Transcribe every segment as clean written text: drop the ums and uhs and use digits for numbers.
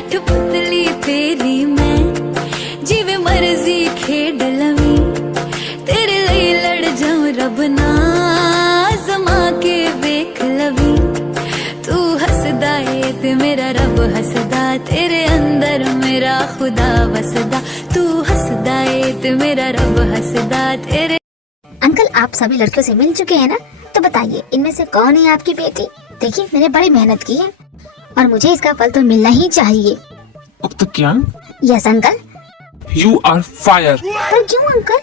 कठपुतली तेरी मैं जिवे मर्जी खेड लवी तेरे लिए लड़ जाऊं रब ना आजमा के वेख लवी तू हसदा है ते मेरा रब हसदा तेरे अंदर मेरा खुदा वसदा तू हसदा है ते मेरा रब हसदा तेरे। अंकल आप सभी लड़कियों से मिल चुके हैं ना, तो बताइए इनमें से कौन है आपकी बेटी? देखिए मैंने बड़ी मेहनत की है और मुझे इसका फल तो मिलना ही चाहिए। अब तो क्या? Yes uncle. You are fire. पर क्यों अंकल?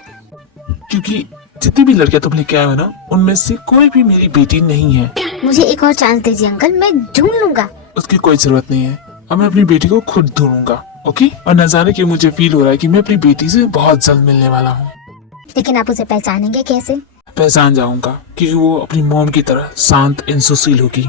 क्योंकि जितनी भी लड़कियां तुम लेके आए हो ना, उनमें से कोई भी मेरी बेटी नहीं है। मुझे एक और चांस दीजिए अंकल, मैं ढूंढ लूंगा। उसकी कोई जरूरत नहीं है, अब मैं अपनी बेटी को खुद ढूंढूंगा। ओके? और न जाने कि मुझे फील हो रहा है कि मैं अपनी बेटी से बहुत जल्द मिलने वाला हूँ। लेकिन आप उसे पहचानेंगे कैसे? पहचान जाऊंगा क्योंकि वो अपनी मॉम की तरह शांत एंड सुशील होगी।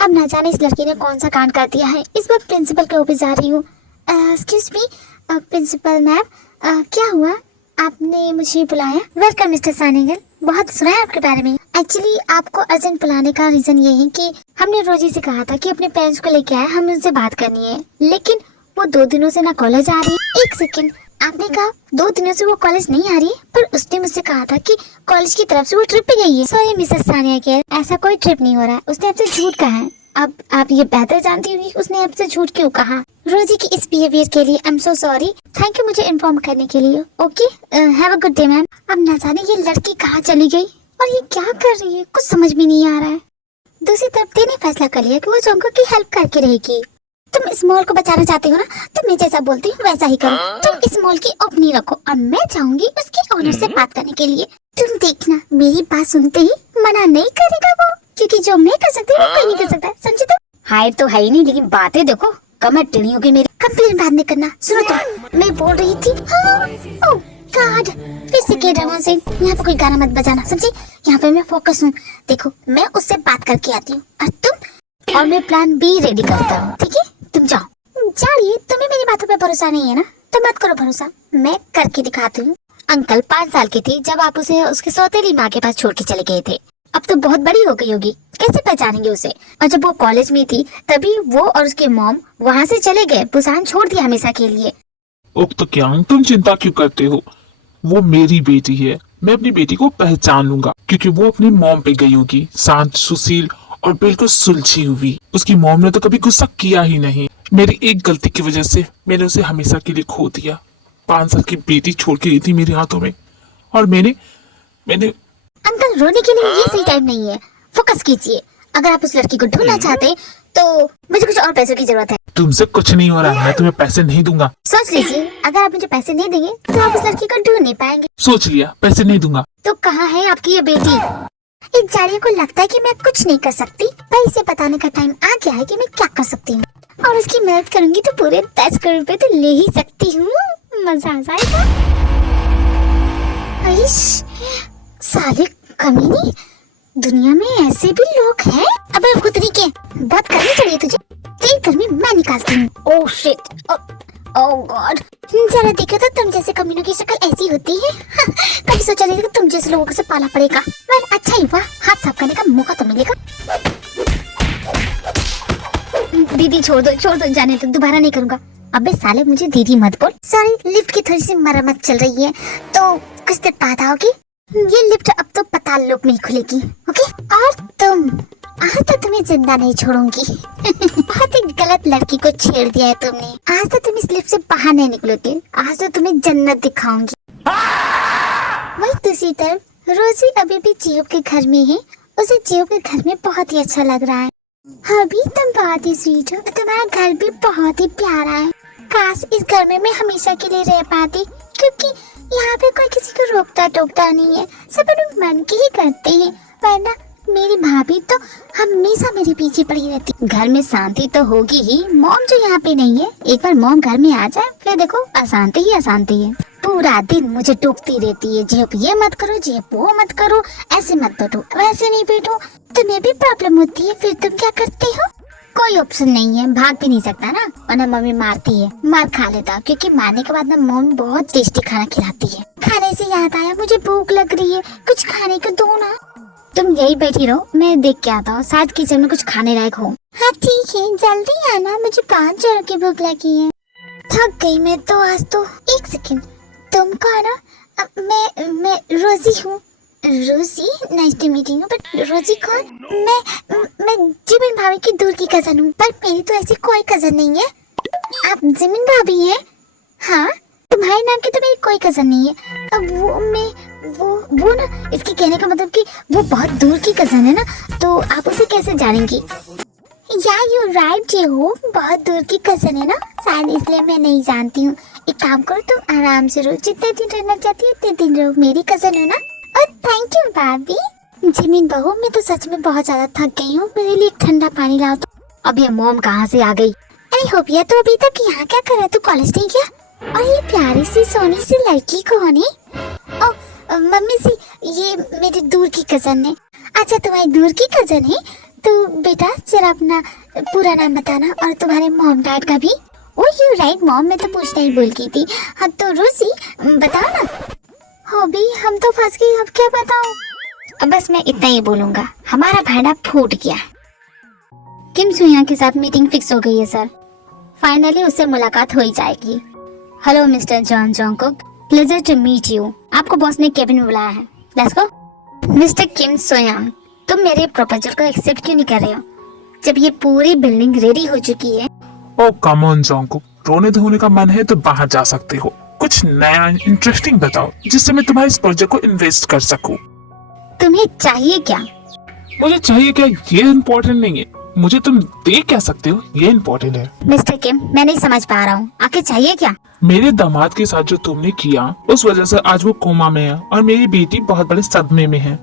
अब न जाने इस लड़की ने कौन सा कांड कर दिया है। इस वक्त प्रिंसिपल के ऑफिस जा रही हूँ। एक्सक्यूज मी प्रिंसिपल मैम, क्या हुआ, आपने मुझे बुलाया? वेलकम मिस्टर सानिगल, बहुत सुना है आपके बारे में। एक्चुअली आपको अर्जेंट बुलाने का रीजन ये है कि हमने रोजी से कहा था कि अपने पेरेंट्स को लेके आए, हमें उनसे बात करनी है, लेकिन वो 2 दिनों से ना कॉलेज आ रही है। एक सेकंड, आपने कहा 2 दिनों से वो कॉलेज नहीं आ रही है, पर उसने मुझसे कहा था कि कॉलेज की तरफ से वो ट्रिप पे गई है। सॉरी मिसेस सानिया केर, ऐसा कोई ट्रिप नहीं हो रहा है, उसने आपसे झूठ कहा है। अब आप ये बेहतर जानती होंगी उसने आपसे झूठ क्यों कहा। रोजी की इस बिहेवियर के लिए I am so sorry. Thank you मुझे इन्फॉर्म करने के लिए। Okay, have a good day ma'am. अब न जाने ये लड़की कहाँ चली गई और ये क्या कर रही है, कुछ समझ में नहीं आ रहा है। दूसरी तरफ ने फैसला कर लिया कि वो जोंको की हेल्प करके रहेगी। तुम इस मॉल को बचाना चाहते हो ना, तो मैं जैसा बोलती हूँ वैसा ही करो। तुम इस मॉल की ओपनिंग रखो और मैं चाहूंगी उसके ओनर से बात करने के लिए। तुम देखना मेरी बात सुनते ही मना नहीं करेगा वो, क्योंकि जो मैं कर सकती हूँ वो कोई नहीं कर सकता, समझे? तुम हाइट तो है ही नहीं, लेकिन बातें देखो कमर टेढ़ी होगी मेरी। कंप्लेन बाद में करना। सुनो तुम, मैं बोल रही थी। ओह गॉड, फिर से कह रहा हूँ से यहाँ पे कोई गाना मत बजाना, समझी? यहाँ पे मैं फोकस हूँ। देखो मैं उससे बात करके आती हूँ और मैं प्लान बी रेडी करता हूँ, ठीक है? तुम जाओ। जाइए, तुम्हें मेरी बातों पे भरोसा नहीं है ना, तो मत करो भरोसा, मैं करके दिखाती हूँ। अंकल 5 साल की थी जब आप उसे उसके सौतेली माँ के पास छोड़ के चले गए थे। अब तो बहुत बड़ी हो गई होगी, कैसे पहचानेंगे उसे? और जब वो कॉलेज में थी तभी वो और उसके मॉम वहाँ से चले गए, बुसान छोड़ दिया हमेशा के लिए। तो क्या तुम चिंता क्यों करते हो? वो मेरी बेटी है, मैं अपनी बेटी को पहचान लूंगा क्योंकि वो अपनी मॉम पे गई होगी, शांत, सुशील और बिल्कुल सुलझी हुई। उसकी मॉम ने तो कभी गुस्सा किया ही नहीं। मेरी एक गलती की वजह से मैंने उसे हमेशा के लिए खो दिया। 5 साल की बेटी छोड़ के गई थी मेरे हाथों में और मैंने अंकल रोने के लिए ये सही टाइम नहीं है, फोकस कीजिए। अगर आप उस लड़की को ढूंढना चाहते तो मुझे कुछ और पैसों की जरूरत है। तुमसे कुछ नहीं हो रहा, मैं तुम्हें पैसे नहीं दूंगा। सोच लीजिए, अगर आप मुझे पैसे नहीं देंगे तो आप उस लड़की को ढूंढ नहीं पाएंगे। सोच लिया, पैसे नहीं दूंगा। तो कहाँ है आपकी ये बेटी? एक जाड़िया को लगता है कि मैं कुछ नहीं कर सकती, पर इसे बताने का टाइम आ गया है कि मैं क्या कर सकती हूँ, और उसकी मदद करूंगी तो पूरे 10 करोड़ रुपए तो ले ही सकती हूँ। मजा आ जाएगा। साले कमीनी, दुनिया में ऐसे भी लोग हैं। अबे खुदरी के, बहुत गर्मी चढ़ी है तुझे, तेरी गर्मी मैं निकालती हूँ। ओह शिट, ओह गॉड, जरा देखो तो तुम जैसे कमीनों की शक्ल ऐसी होती है। कभी सोचा नहीं था कि तुम जैसे लोगों से पाला पड़ेगा। वेल अच्छा ही हुआ, हाथ साफ करने का मौका तो मिलेगा। दीदी छोड़ दो, जाने दो, दोबारा नहीं करूँगा। अबे साले मुझे दीदी मत बोल। सॉरी, लिफ्ट की थोड़ी सी मरम्मत चल रही है तो कुछ देर बाद आओगी। ये लिफ्ट अब तो पाताल लोक में ही खुलेगी, ओके? और तुम, आज तो तुम्हें जिंदा नहीं छोड़ूंगी। बहुत ही गलत लड़की को छेड़ दिया है तुमने। आज तो तुम इस लिफ्ट से बाहर नहीं निकलोगे, आज तो तुम्हें जन्नत दिखाऊंगी। वही दूसरी तरफ रोजी अभी भी जियोब के घर में है। उसे जियोब के घर में बहुत ही अच्छा लग रहा है। हाँ भी तुम बहुत ही स्वीट हो, तुम्हारा घर भी बहुत ही प्यारा है। काश इस घर में मैं हमेशा के लिए रह पाती, क्योंकि यहाँ पे कोई किसी को रोकता टोकता नहीं है, सब लोग मन की ही करते हैं। वरना मेरी भाभी तो हमेशा मेरे पीछे पड़ी रहती। घर में शांति तो होगी ही, मॉम जो यहाँ पे नहीं है। एक बार मॉम घर में आ जाए फिर देखो अशांति ही अशांति है। पूरा दिन मुझे टोकती रहती है, जी ये मत करो, जी वो मत करो, ऐसे मत बैठो, वैसे नहीं बैठो। तुम्हें भी प्रॉब्लम होती है, फिर तुम क्या करते हो? कोई ऑप्शन नहीं है, भाग भी नहीं सकता ना, वरना मम्मी मारती है। मार खा लेता, क्योंकि मारने के बाद ना मम्मी बहुत टेस्टी खाना खिलाती है। खाने से याद आया, मुझे भूख लग रही है, कुछ खाने को दो ना। तुम यही बैठी रहो, मैं देख के आता हूँ, शायद किचन में कुछ खाने लायक हो। हाँ ठीक है, जल्दी आना, मुझे 5 जोरों की भूख लगी है। थक गई मैं तो आज तो। एक सेकंड, तुम कौन हो? मैं रोजी हूँ। Rosie, nice to meet you. But Rosie कौन? मैं जिमिन भाभी की दूर की कजन हूँ, पर मेरी तो ऐसी कोई कजन नहीं है। आप जिमिन भाभी हैं? हाँ, तुम्हारे नाम की तो मेरी कोई कजन नहीं है। अब वो ना, इसके कहने का मतलब कि वो बहुत दूर की कजन है ना, तो आप उसे कैसे जानेंगी? या यू राइट, ये हो बहुत दूर की कजन है ना, शायद इसलिए मैं नहीं जानती हूँ। एक काम करो, तुम आराम से रहो, जितने दिन रहना चाहती हो उतने दिन रहो, मेरी कजन हो ना। और थैंक यू भाभी। जिमिन बहू, मैं तो सच में बहुत ज्यादा थक गई हूँ, मेरे लिए ठंडा पानी लाओ तो। अब ये मॉम कहाँ से आ गई? अरे होपिया, तो अभी तक यहाँ क्या कर रहा है? तू कॉलेज नहीं गया? और ये प्यारी सी सोनी सी लड़की कौन है? मम्मी सी, ये मेरी दूर की कजन है। अच्छा, तुम्हारी दूर की कजन है तो बेटा जरा अपना पूरा नाम बताना, और तुम्हारे मॉम डैड का भी। ओ यू राइट मॉम, मैं तो पूछना ही भूल गई थी। हाँ तो रोजी बताओ ना। हो भी, हम तो फंस गए, अब क्या बताऊं? अब बस मैं इतना ही बोलूंगा, हमारा भाड़ा फूट गया। किम सुया के साथ मीटिंग फिक्स हो गई है सर, फाइनली उससे मुलाकात हो ही जाएगी। Hello mister John Jungkook, pleasure to meet you. आपको बॉस ने केबिन में बुलाया है, लेट्स गो। मिस्टर किम सोयांग, तुम मेरे प्रपोजल को एक्सेप्ट क्यों नहीं कर रहे हो, जब ये पूरी बिल्डिंग रेडी हो चुकी है? ओ कम ऑन जॉन्गकुक, रोने धोने का मन है तो बाहर जा सकते हो। कुछ नया इंटरेस्टिंग बताओ जिससे मैं तुम्हारे इस प्रोजेक्ट को इन्वेस्ट कर सकूं। तुम्हें चाहिए क्या? मुझे चाहिए क्या ये इम्पोर्टेंट नहीं है, मुझे तुम दे क्या सकते हो ये इम्पोर्टेंट है। मिस्टर किम, मैं नहीं समझ पा रहा हूँ, आखिर चाहिए क्या? मेरे दामाद के साथ जो तुमने किया, उस वजह से आज वो कोमा में है और मेरी बेटी बहुत बड़े सदमे में है।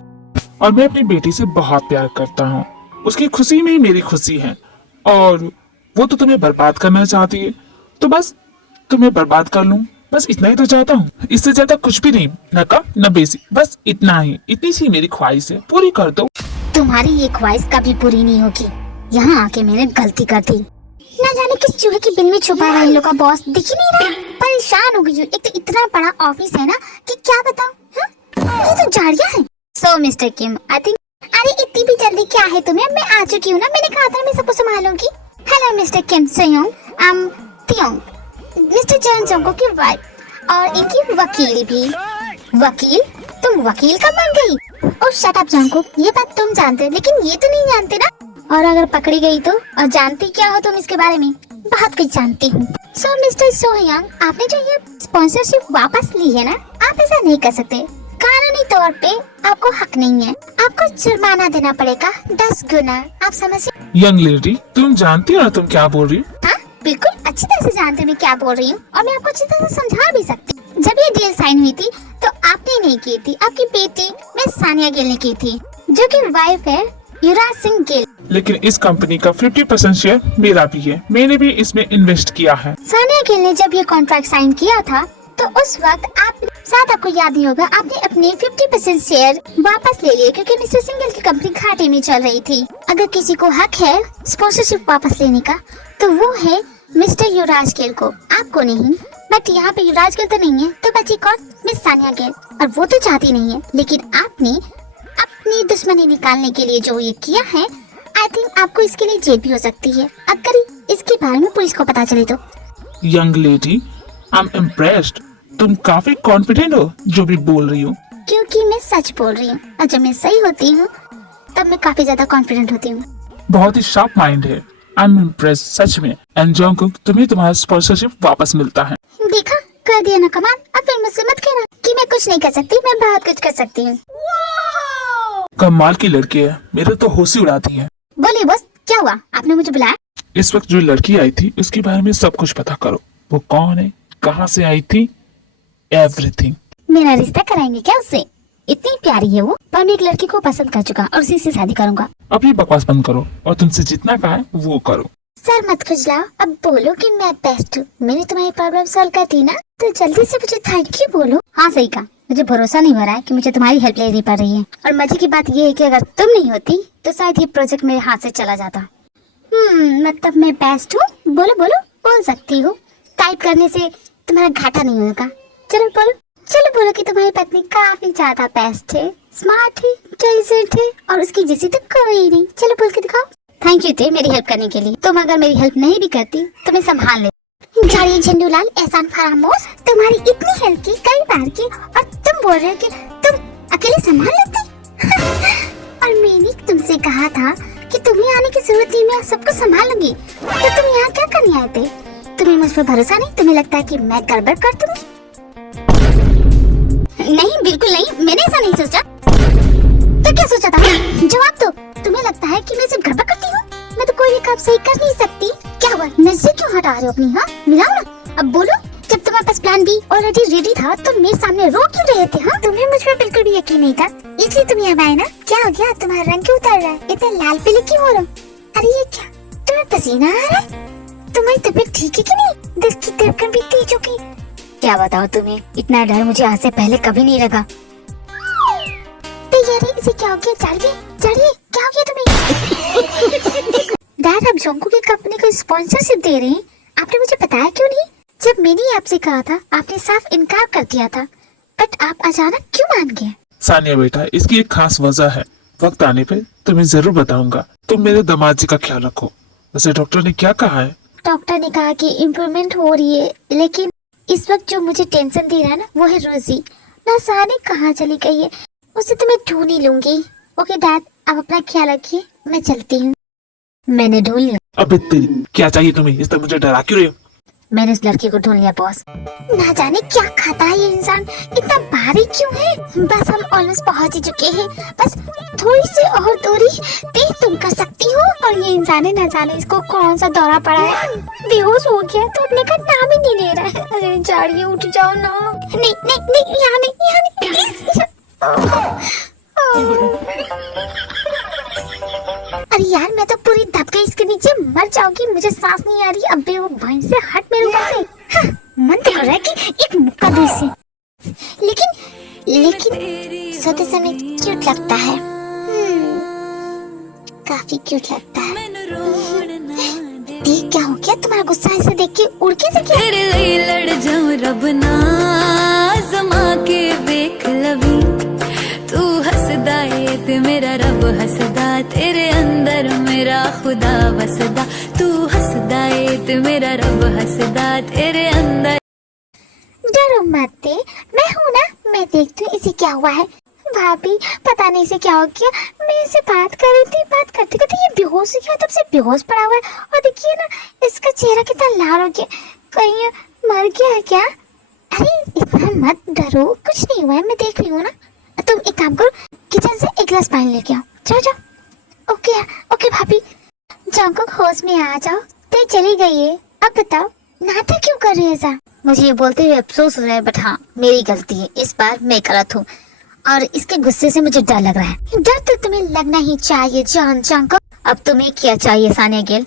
और मैं अपनी बेटी से बहुत प्यार करता हूँ, उसकी खुशी में ही मेरी खुशी है, और वो तो तुम्हें बर्बाद करना चाहती है, तो बस तुम्हें बर्बाद कर लूं, बस इतना ही तो चाहता हूँ, इससे ज्यादा कुछ भी नहीं, न कम न बेसी, बस इतना ही, इतनी सी मेरी ख्वाहिश है, पूरी कर दो। तुम्हारी ये ख्वाहिश कभी पूरी नहीं होगी। यहाँ आके मैंने गलती कर दी, न जाने किस चूहे की बिल में छुपा है इन लोग का बॉस, दिख ही नहीं रहा। परेशान हो गई हूँ, एक तो इतना बड़ा ऑफिस है ना कि क्या बताऊँ, ये तो झाड़ियाँ हैं। सो मिस्टर किम, आई थिंक, अरे इतनी भी जल्दी क्या है तुम्हें? मैं आ चुकी हूँ ना, मैंने कहा था मैं सबको संभालूंगी। Hello mister Kim Soyoung, I am Tiyong, mister John Jungkook की वाइफ और इनकी वकील भी। वकील? तुम वकील कब बन गई? ओह शट अप जोंगकुक, ये बात तुम जानते हो लेकिन ये तो नहीं जानते ना। और अगर पकड़ी गई तो? और जानती क्या हो तुम इसके बारे में? बहुत कुछ जानती हूँ। सो मिस्टर सोयोंग, आपने जो ये स्पॉन्सरशिप वापस ली है ना, आप ऐसा नहीं कर सकते, कानूनी तौर पे आपको हक नहीं है, आपको जुर्माना देना पड़ेगा 10 गुना, आप समझे? यंग लेडी, तुम जानती हो ना तुम क्या बोल रही हो? हाँ बिल्कुल अच्छी तरह से जानते हो मैं क्या बोल रही हूँ, और मैं आपको अच्छी तरह से समझा भी सकती हूँ। जब ये डील साइन हुई थी तो आपने नहीं की थी, आपकी बेटी मिस सानिया गिल ने की थी, जो कि वाइफ है युवराज सिंह गिल। लेकिन इस कंपनी का 50% शेयर मेरा भी है, मैंने भी इसमें इन्वेस्ट किया है। सानिया गिल ने जब ये कॉन्ट्रैक्ट साइन किया था तो उस वक्त आप, शायद आपको याद नहीं होगा, आपने अपने 50% शेयर वापस ले लिए क्योंकि मिस्टर सिंह गिल की कंपनी घाटे में चल रही थी। अगर किसी को हक है स्पॉन्सरशिप वापस लेने का तो वो है मिस्टर युवराज गिल को, आपको नहीं। बट यहाँ पे युवराज गिल तो नहीं है, तो बची कौन? मिस सानिया गिल, और वो तो चाहती नहीं है, लेकिन आपने अपनी दुश्मनी निकालने के लिए जो ये किया है, आई थिंक आपको इसके लिए जेल भी हो सकती है अगर इसके बारे में पुलिस को पता चले तो। Young lady, I am impressed, तुम काफी कॉन्फिडेंट हो जो भी बोल रही हो। क्योंकि मैं सच बोल रही हूँ, और जब मैं सही होती हूँ तब मैं काफी ज्यादा कॉन्फिडेंट होती हूँ। बहुत ही शार्प माइंड है, आई एम इम्प्रेस्ड सच में। एंड जॉन्गकुक, तुम्हें तुम्हारा स्पॉन्सरशिप वापस मिलता है। देखा, कर दिया ना कमाल। अब फिर मुझसे मत कहना कि मैं कुछ नहीं कर सकती, मैं बहुत कुछ कर सकती हूँ। कमाल की लड़की है, मेरे तो होश ही उड़ाती है। बोलिए बॉस, क्या हुआ? आपने मुझे बुलाया? इस वक्त जो लड़की आई थी उसके बारे में सब कुछ पता करो, वो कौन है, कहाँ से आई थी, एवरीथिंग। मेरा रिश्ता कराएंगे क्या उससे? इतनी प्यारी है वो, पर मैं एक लड़की को पसंद कर चुका और उसी से शादी करूंगा। अभी बकवास बंद करो और तुमसे जितना कहा है वो करो। सर मत खुजलाओ, अब बोलो कि मैं बेस्ट हूँ, मैंने तुम्हारी प्रॉब्लम सॉल्व कर दी ना, तो जल्दी से मुझे थैंक यू बोलो। हाँ सही कहा, मुझे भरोसा नहीं हो रहा है कि मुझे तुम्हारी हेल्प लेनी पड़ रही है, और मजे की बात ये है कि अगर तुम नहीं होती तो शायद ये प्रोजेक्ट मेरे हाथ से चला जाता। मतलब मैं बेस्ट हूँ? बोलो बोलो, बोल सकती हो, टाइप करने से तुम्हारा घाटा नहीं होगा। चलो बोलो, चलो बोलो कि तुम्हारी पत्नी काफी ज्यादा बेस्ट है। स्मार्ट है, इंटेलिजेंट है और उसकी जैसी तो कोई नहीं। चलो बोल के दिखाओ। थैंक यू थे मेरी हेल्प करने के लिए। तुम अगर मेरी हेल्प नहीं भी करती तो मैं संभाल लेती। जाइए झंडूलाल एहसान फरामोश, तुम्हारी इतनी हेल्प की कई बार की और तुम बोल रहे हो कि तुम अकेले संभाल लेते। और मैंने तुमसे कहा था कि तुम्हें आने की जरूरत नहीं, मैं सब कुछ संभाल लूंगी। तो तुम यहाँ क्या करने आए थे? तुम्हें मुझ पर भरोसा नहीं? तुम्हें लगता है कि मैं गड़बड़ कर दूंगी? नहीं बिल्कुल नहीं, मैंने ऐसा नहीं सोचा। तो क्या सोचा था? जवाब दो। तुम्हें लगता है कि मैं सिर्फ गड़बड़ करती हूँ? मैं तो कोई भी काम सही कर नहीं सकती। क्या हुआ, नजरें क्यों हटा रहे हो अपनी? हाँ मिलाओ ना, अब बोलो। जब तुम्हारे पास प्लान बी ऑलरेडी रेडी था तो मेरे सामने रो क्यों रहे थे? हाँ तुम्हें मुझ पर बिल्कुल भी यकीन नहीं था, इसलिए तुम यहाँ आए ना। क्या हो गया, तुम्हारा रंग क्यों उतर रहा है? इतना लाल पीले क्यों हो रहा? अरे ये क्या, तुम्हें पसीना आ रहा है? तुम्हारी तबीयत ठीक है कि नहीं? दिल की धड़कन भी तेज हो गई। क्या बताओ तुम्हें, इतना डर मुझे आज से पहले कभी नहीं लगा। इसे क्या हो गया? चढ़िए, क्या हो गया तुम्हें? डैड आप जोंको की कंपनी को स्पॉन्सरशिप दे रहे हैं, आपने मुझे बताया क्यों नहीं? जब मैंने आपसे कहा था आपने साफ इनकार कर दिया था, बट आप अचानक क्यों मान गए? सानिया बेटा, इसकी एक खास वजह है। वक्त आने पे तुम्हें जरूर बताऊंगा। तुम मेरे दामाद जी का ख्याल रखो। वैसे डॉक्टर ने क्या कहा है? डॉक्टर ने कहा कि इम्प्रूवमेंट हो रही है, लेकिन इस वक्त जो मुझे टेंशन दे रहा है ना वो है रोजी। ना सानी कहाँ चली गई है, उसे तो मैं ढूंढ ही लूंगी। ओके डैड, आप अपना ख्याल रखिए, मैं चलती हूँ। मैंने ढूंढ लिया। अबे तेरी, क्या चाहिए तुम्हें? इस तरह मुझे डरा क्यों रहे हो? मैंने उस लड़की को ढूंढ लिया बॉस। ना जाने क्या खाता है ये इंसान, इतना भारी क्यों है? बस हम ऑलमोस्ट पहुंच ही चुके हैं, बस थोड़ी सी और दूरी पे तुम कर सकती हो। और ये इंसान है, ना जाने इसको कौन सा दौरा पड़ा है, बेहोश हो गया तो उठने का नाम ही नहीं ले रहा है। अरे जाड़िए उठ जाओ ना। नहीं नहीं नहीं, यहाँ नहीं, यहाँ नहीं प्लीज। अरे यार मैं तो पूरी दब गई इसके नीचे, मर जाऊंगी, मुझे सांस नहीं आ रही। अबे वो भैंस से हट मेरे ऊपर से। हाँ, मन तो कर रहा है कि एक मुक्का दूर से, लेकिन सोते समय क्यूट लगता है। काफी क्यूट लगता है। देख क्या हो गया, तुम्हारा गुस्सा ऐसे देख के उड़ के से क्या? तेरे लिए लड़ जाऊं रब ना आज़मा के देख लवी, तू हसदा ये ते मेरा रब हसदा, तेरे अंदर मेरा खुदा बसदा, तू हसदा ये ते मेरा रब हसदा, तेरे अंदर। डरो मत, मैं हूँ ना, मैं देखती हूँ इसे क्या हुआ है। भाभी पता नहीं इसे क्या हो गया, मैं इससे बात कर रही थी, बात करते करते ये बेहोश हो गया, तब से बेहोश पड़ा हुआ है। और देखिए ना इसका चेहरा कितना लाल हो गया, कहीं मर गया है क्या? अरे इतना मत डरो, कुछ नहीं हुआ है, मैं देख रही हूँ ना। तुम एक काम करो, किचन से एक गिलास पानी लेके आओ, जाओ जाओ। ओके ओके भाभी। जंकुक होश में आ जाओ, तो चली गई है। अब बताओ नाटक क्यों कर रही है ऐसा? मुझे ये बोलते हुए अफसोस हो रहा है, बट हाँ मेरी गलती है, इस बार मैं गलत हूँ और इसके गुस्से से मुझे डर लग रहा है। डर तो तुम्हें लगना ही चाहिए जान जंकुक। अब तुम्हें क्या चाहिए सानिया गिल?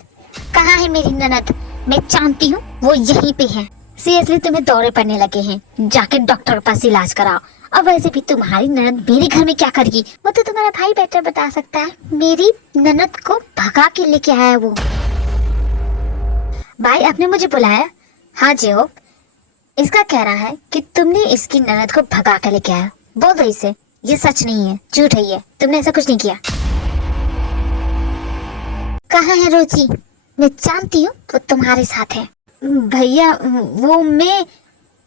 कहाँ है मेरी ननद? मैं जानती हूँ वो यहीं पे है। सीरियसली तुम्हें दौरे पड़ने लगे हैं, जाके डॉक्टर के पास इलाज कराओ। अब वैसे भी तुम्हारी ननद मेरे घर में क्या करेगी वो तो तुम्हारा भाई बेटर बता सकता है। मेरी ननद को भगा के लेके आया है वो। भाई आपने मुझे बुलाया? हाँ जेहोब, इसका कह रहा है कि तुमने इसकी ननद को भगा के लेके आया। बोल रही से ये सच नहीं है, झूठ है ये, तुमने ऐसा कुछ नहीं किया। कहाँ है रोजी? मैं जानती हूँ वो तुम्हारे साथ है। भैया वो मैं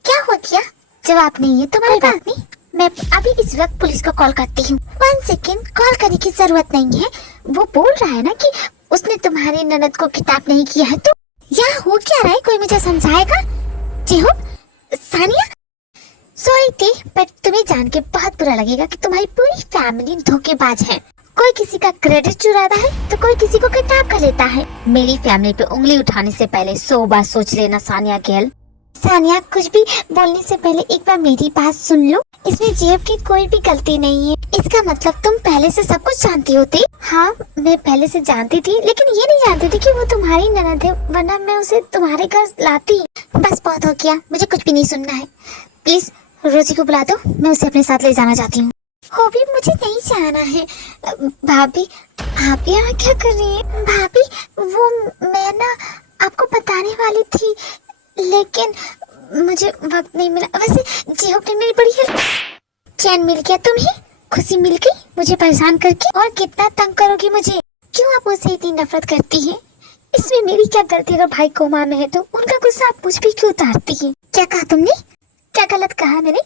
क्या हुआ क्या? जवाब नहीं है तुम्हारी बात नहीं। मैं अभी इस वक्त पुलिस को कॉल करती हूँ। 1 सेकेंड, कॉल करने की जरूरत नहीं है। वो बोल रहा है ना कि उसने तुम्हारी ननद को किडनैप नहीं किया है, तो यहाँ हो क्या रहा है, कोई मुझे समझाएगा? जी हो सानिया, सॉरी थी, बट तुम्हें जान के बहुत बुरा लगेगा कि तुम्हारी पूरी फैमिली धोखेबाज है। कोई किसी का क्रेडिट चुराता है तो कोई किसी को किडनैप कर लेता है। मेरी फैमिली पे उंगली उठाने से पहले 100 बार सोच लेना सानिया गिल। सानिया कुछ भी बोलने से पहले एक बार मेरी बात सुन लो। इसमें जेब की कोई भी गलती नहीं है। इसका मतलब तुम पहले से सब कुछ जानती होती। हाँ मैं पहले से जानती थी, लेकिन ये नहीं जानती थी कि वो तुम्हारी ननद है, वरना मैं उसे तुम्हारे घर लाती। बस बहुत हो गया, मुझे कुछ भी नहीं सुनना है। प्लीज रोजी को बुला दो, मैं उसे अपने साथ ले जाना चाहती हूँ। हो भी मुझे नहीं जाना है। भाभी आप यहाँ क्या कर रही हैं? भाभी वो मैं ना आपको बताने वाली थी, लेकिन मुझे वक्त नहीं मिला। वैसे जियो ने मेरी बड़ी हेल्प। चैन मिल गया तुम्हें? खुशी मिल गई मुझे परेशान करके? और कितना तंग करोगी मुझे? क्यों आप मुझसे इतनी नफरत करती हैं? इसमें मेरी क्या गलती? अगर भाई कोमा में है तो उनका गुस्सा आप मुझ पे क्यों उतारती हैं? क्या कहा तुमने? क्या गलत कहा मैंने?